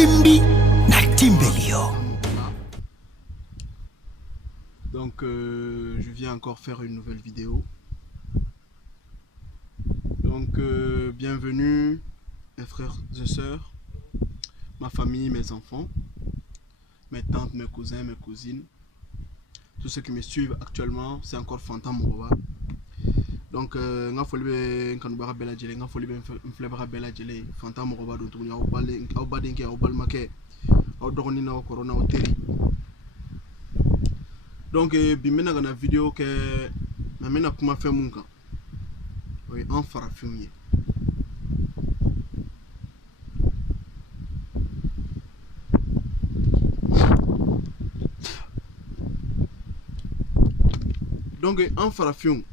Timbi na Timbelio. Donc je viens encore faire une nouvelle vidéo. Donc bienvenue mes frères et sœurs, ma famille, mes enfants, mes tantes, mes cousins, mes cousines, tous ceux qui me suivent actuellement. C'est encore Fanta Moroba. Donc nga folibe kanubara bela jele, nga folibe mflebara bela jele, Fanta Moroba do tunya au badenke au balmake au doroni na corona au teri. Donc bimena gana vidéo que na mena kuma fait munka. Oui, en farafimye. Donc en farafim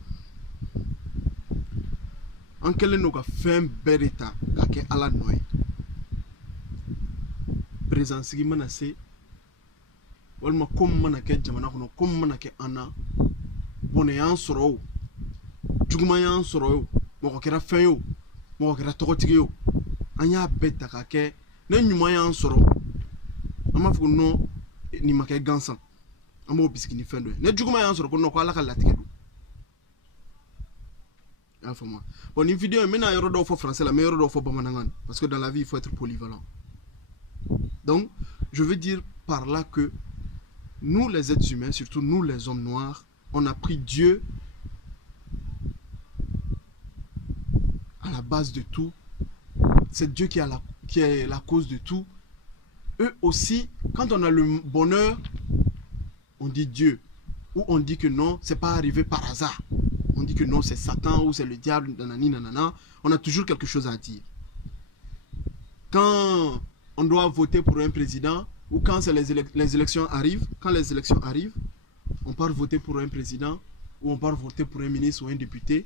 en kelen no ka fem bereta ka ke ala noy présence gi mana se walma kom mana ke jamana kono kom mana ke ana bone yan soro juguma yan soro mo ko kera fen yo mo ko kera tokotigi yo anya beta ka ke na nyuma yan soro ama fu no ni make gansan amo biskini fen do na juguma yan soro ko no ko ala ka latike do. Bon, une vidéo, maintenant, il y a français, la meilleure d'offre bamanangan. Parce que dans la vie, il faut être polyvalent. Donc, je veux dire par là que nous, les êtres humains, surtout nous, les hommes noirs, on a pris Dieu à la base de tout. C'est Dieu qui est la cause de tout. Eux aussi, quand on a le bonheur, on dit Dieu. Ou on dit que non, c'est pas arrivé par hasard. On dit que non, c'est Satan ou c'est le diable, nanani, nanana. On a toujours quelque chose à dire. Quand on doit voter pour un président, ou quand les élections arrivent, on part voter pour un président, ou on part voter pour un ministre ou un député.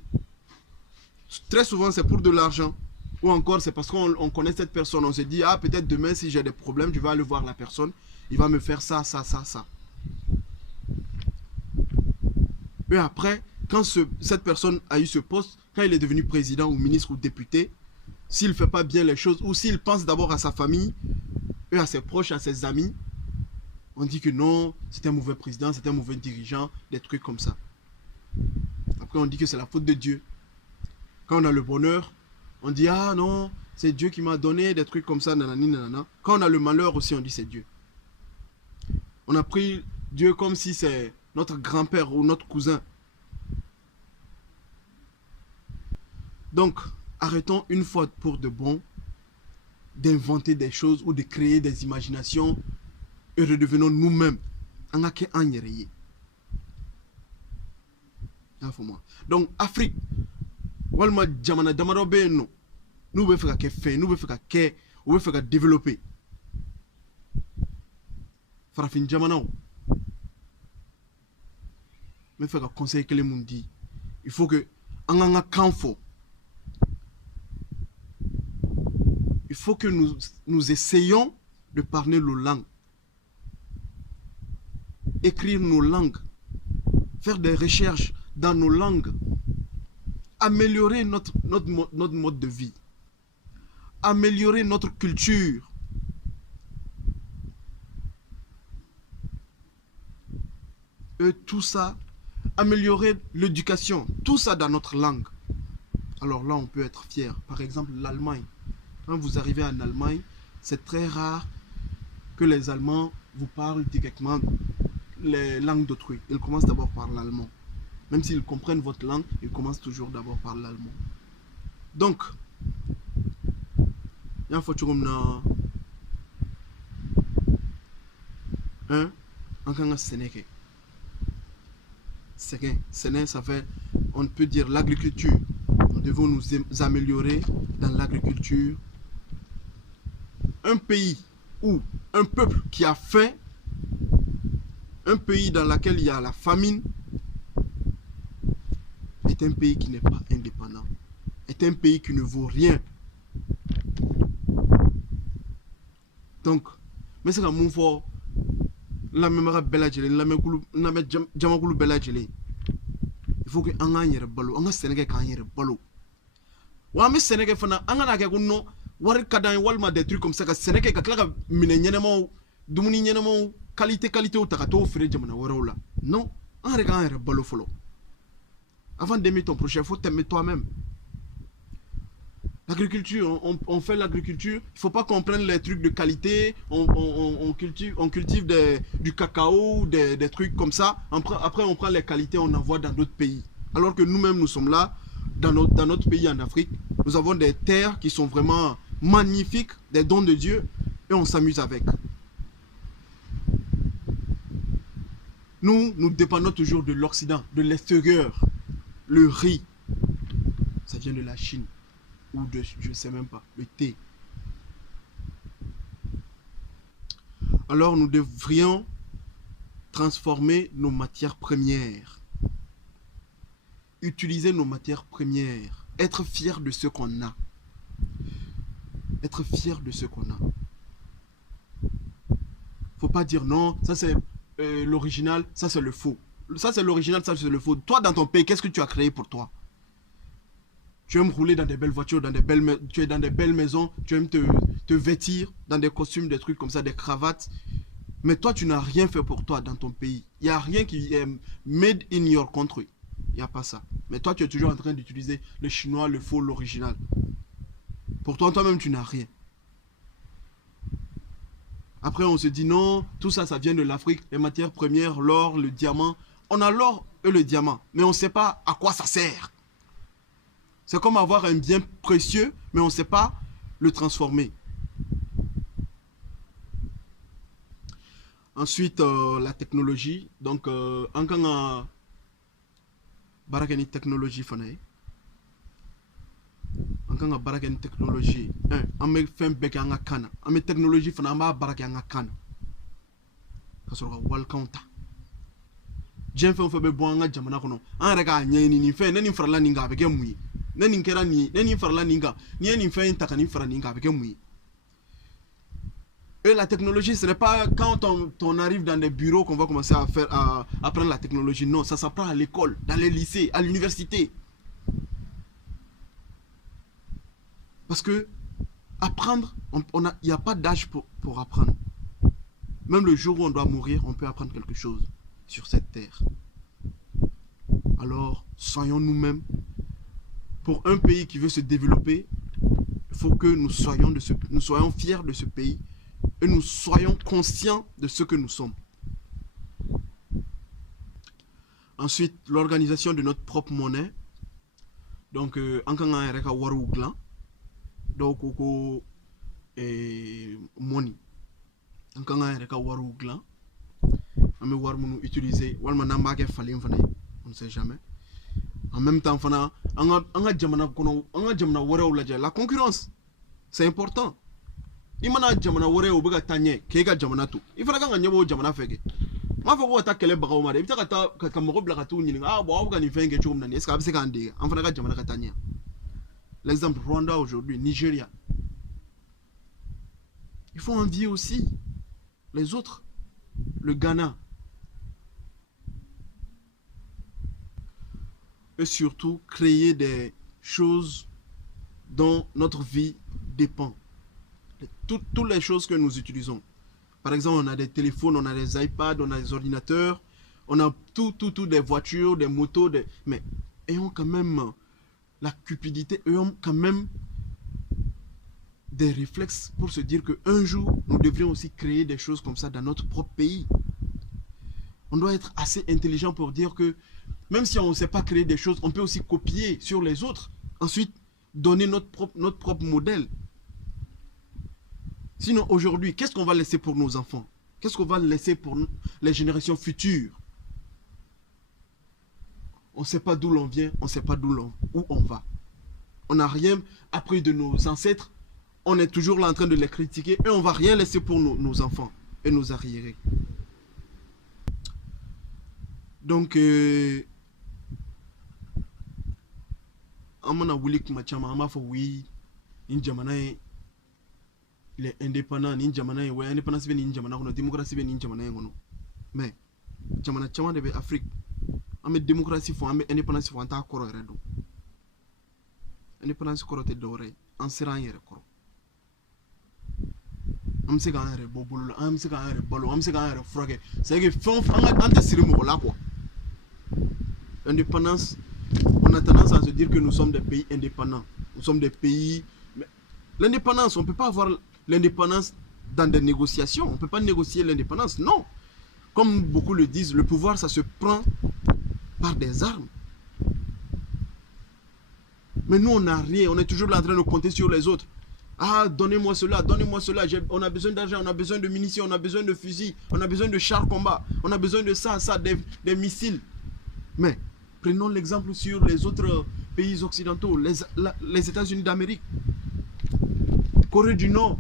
Très souvent, c'est pour de l'argent. Ou encore, c'est parce qu'on connaît cette personne. On se dit, ah, peut-être demain, si j'ai des problèmes, je vais aller voir la personne. Il va me faire ça, ça, ça, ça. Et après, quand cette personne a eu ce poste, quand il est devenu président ou ministre ou député, s'il ne fait pas bien les choses, ou s'il pense d'abord à sa famille, et à ses proches, à ses amis, on dit que non, c'est un mauvais président, c'est un mauvais dirigeant, des trucs comme ça. Après, on dit que c'est la faute de Dieu. Quand on a le bonheur, on dit, ah non, c'est Dieu qui m'a donné, des trucs comme ça, nanani, nanana. Quand on a le malheur aussi, on dit c'est Dieu. On a pris Dieu comme si c'est notre grand-père ou notre cousin. Donc, arrêtons une fois pour de bon d'inventer des choses ou de créer des imaginations et redevenons nous-mêmes. Donc, Afrique, walma jamana damaro be no, nous veut faire fait, nous veut faire nous veut faire développer. Farafin jamana, mais faire conseil que les monde dit, il faut que anga kanfo. Il faut que nous essayions de parler nos langues, écrire nos langues, faire des recherches dans nos langues, améliorer notre mode de vie, améliorer notre culture. Et tout ça, améliorer l'éducation, tout ça dans notre langue. Alors là, on peut être fier. Par exemple, l'Allemagne. Quand vous arrivez en Allemagne, c'est très rare que les Allemands vous parlent directement les langues d'autrui. Ils commencent d'abord par l'allemand. Même s'ils comprennent votre langue, ils commencent toujours d'abord par l'allemand. Donc, il y a un photo comme Sénégal. Sénégal, ça fait, on peut dire l'agriculture. Nous devons nous améliorer dans l'agriculture. Un pays où un peuple qui a faim, un pays dans lequel il y a la famine, est un pays qui n'est pas indépendant, est un pays qui ne vaut rien. Donc, mais c'est comme faut la mémoire belle gelée, la mémoire jamakulu belle gelée. Il faut que on gagne le ballon, on a Sénégal qui gagne le ballon. Wa me Sénégal fana, on a gagné no wari kadan walma des trucs comme ça ka seneke ka kla mine nyenemo dumuni nyenemo qualité ou takato fere jamana waro la non en regardant balo folo avant d'aimer ton prochain faut t'aimer toi-même. L'agriculture, on fait l'agriculture, il ne faut pas qu'on prenne les trucs de qualité, on cultive du cacao, des trucs comme ça. Après, on prend les qualités, on envoie dans d'autres pays. Alors que nous-mêmes, nous sommes là, dans notre pays en Afrique. Nous avons des terres qui sont vraiment magnifiques, des dons de Dieu, et on s'amuse avec. Nous dépendons toujours de l'Occident, de l'extérieur. Le riz, ça vient de la Chine. Ou de, je ne sais même pas, le thé. Alors nous devrions transformer nos matières premières. Utiliser nos matières premières. Être fier de ce qu'on a. Être fier de ce qu'on a. Faut pas dire non, ça c'est l'original, ça c'est le faux. Ça c'est l'original, ça c'est le faux. Toi dans ton pays, qu'est-ce que tu as créé pour toi? Tu aimes rouler dans des belles voitures, tu es dans des belles maisons, tu aimes te vêtir dans des costumes, des trucs comme ça, des cravates. Mais toi, tu n'as rien fait pour toi dans ton pays. Il n'y a rien qui est made in your country. Il n'y a pas ça. Mais toi, tu es toujours en train d'utiliser le chinois, le faux, l'original. Pour toi-même, tu n'as rien. Après, on se dit non, tout ça, ça vient de l'Afrique. Les matières premières, l'or, le diamant. On a l'or et le diamant, mais on ne sait pas à quoi ça sert. C'est comme avoir un bien précieux, mais on ne sait pas le transformer. Ensuite, la technologie. Donc, en quand barakani technologie fanaye. En quand barakani technologie, on me fait un bec en kana. On me technologie fanaye ma barakani en kana. Parce que wall counter. J'ai fait un peu de bon en jamana kono. En regard ni fait ni frala ninga avec mouyi. Nani kera ni frala ninga. Ni fait un takani frala ninga avec mouyi. Et la technologie, ce n'est pas quand on arrive dans des bureaux qu'on va commencer à apprendre la technologie. Non, ça s'apprend à l'école, dans les lycées, à l'université. Parce que apprendre, il n'y a pas d'âge pour apprendre. Même le jour où on doit mourir, on peut apprendre quelque chose sur cette terre. Alors, soyons nous-mêmes. Pour un pays qui veut se développer, il faut que nous soyons fiers de ce pays. Et nous soyons conscients de ce que nous sommes. Ensuite, l'organisation de notre propre monnaie. Donc, en quand on a waru glan, donc money. En quand on a waru glan, on va utiliser, on ne sait jamais. En même temps, la concurrence, c'est important. Imana jamana wore obuga tanye kega jamana tu ifana kanga nyebo jamana fege ma fa ko ta kele baga o mare ibita ka mo bla ka tu nyini bo obuga ni fenge chum nani eska abise kan diga amfana ka jamana ka tanye. L'exemple Rwanda aujourd'hui, Nigeria. Il faut envier aussi les autres, le Ghana. Et surtout créer des choses dont notre vie dépend. Toutes les choses que nous utilisons. Par exemple, on a des téléphones, on a des iPads, on a des ordinateurs, on a tout, des voitures, des motos, mais ayons quand même la cupidité, ayons quand même des réflexes pour se dire qu'un jour, nous devrions aussi créer des choses comme ça dans notre propre pays. On doit être assez intelligent pour dire que même si on ne sait pas créer des choses, on peut aussi copier sur les autres. Ensuite, donner notre propre modèle. Sinon, aujourd'hui, qu'est-ce qu'on va laisser pour nos enfants? Qu'est-ce qu'on va laisser pour les générations futures? On ne sait pas d'où l'on vient, on ne sait pas où on va. On n'a rien appris de nos ancêtres. On est toujours là en train de les critiquer et on ne va rien laisser pour nos enfants et nos arriérés. Donc, amana wulik machama amafa wi injamanae les indépendants ni jamana ouais indépendance be ni jamana kono démocratie be ni jamana ngono mais jamana chama de be Afrique ame démocratie fo ame indépendance fo anta koro redo indépendance koro te dore en seran yere koro C'est quand même bobolo, c'est quand même bolo, c'est quand même frog. C'est que là quoi. L'indépendance, on a tendance à se dire que nous sommes des pays indépendants. Nous sommes des pays. L'indépendance, on ne peut pas avoir l'indépendance dans des négociations. On ne peut pas négocier l'indépendance. Non. Comme beaucoup le disent, le pouvoir, ça se prend par des armes. Mais nous, on n'a rien. On est toujours là en train de compter sur les autres. Ah, donnez-moi cela, donnez-moi cela. On a besoin d'argent, on a besoin de munitions, on a besoin de fusils, on a besoin de chars combat, on a besoin de ça, des missiles. Mais prenons l'exemple sur les autres pays occidentaux, les États-Unis d'Amérique, Corée du Nord,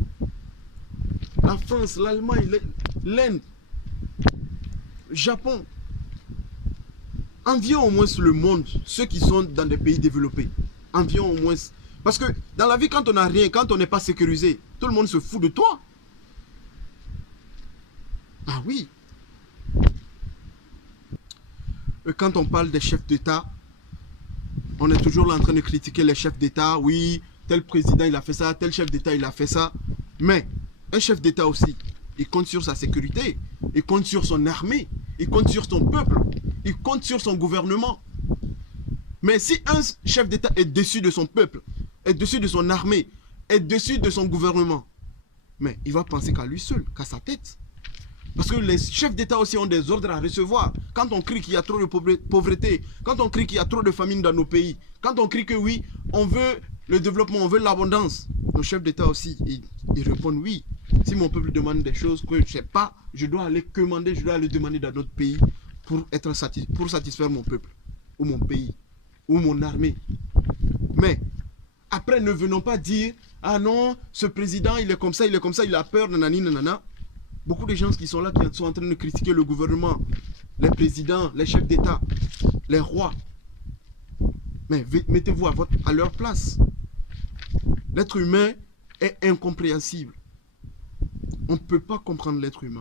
la France, l'Allemagne, l'Inde, Japon. Envions au moins le monde, ceux qui sont dans des pays développés. Envions au moins. Parce que dans la vie, quand on n'a rien, quand on n'est pas sécurisé, tout le monde se fout de toi. Ah oui. Et quand on parle des chefs d'État, on est toujours là en train de critiquer les chefs d'État. Oui, tel président il a fait ça, tel chef d'État il a fait ça. Mais un chef d'État aussi, il compte sur sa sécurité, il compte sur son armée, il compte sur son peuple, il compte sur son gouvernement. Mais si un chef d'État est déçu de son peuple, est déçu de son armée, est déçu de son gouvernement, mais il va penser qu'à lui seul, qu'à sa tête. Parce que les chefs d'État aussi ont des ordres à recevoir. Quand on crie qu'il y a trop de pauvreté, quand on crie qu'il y a trop de famine dans nos pays, quand on crie que oui, on veut le développement, on veut l'abondance, nos chefs d'État aussi, ils répondent oui. Si mon peuple demande des choses que je ne sais pas, je dois aller commander, je dois aller demander dans notre pays pour satisfaire mon peuple, ou mon pays, ou mon armée. Mais après, ne venons pas dire, ah non, ce président, il est comme ça, il a peur, nanani, nanana. Beaucoup de gens qui sont là, qui sont en train de critiquer le gouvernement, les présidents, les chefs d'État, les rois. Mais mettez-vous à leur place. L'être humain est incompréhensible. On ne peut pas comprendre l'être humain.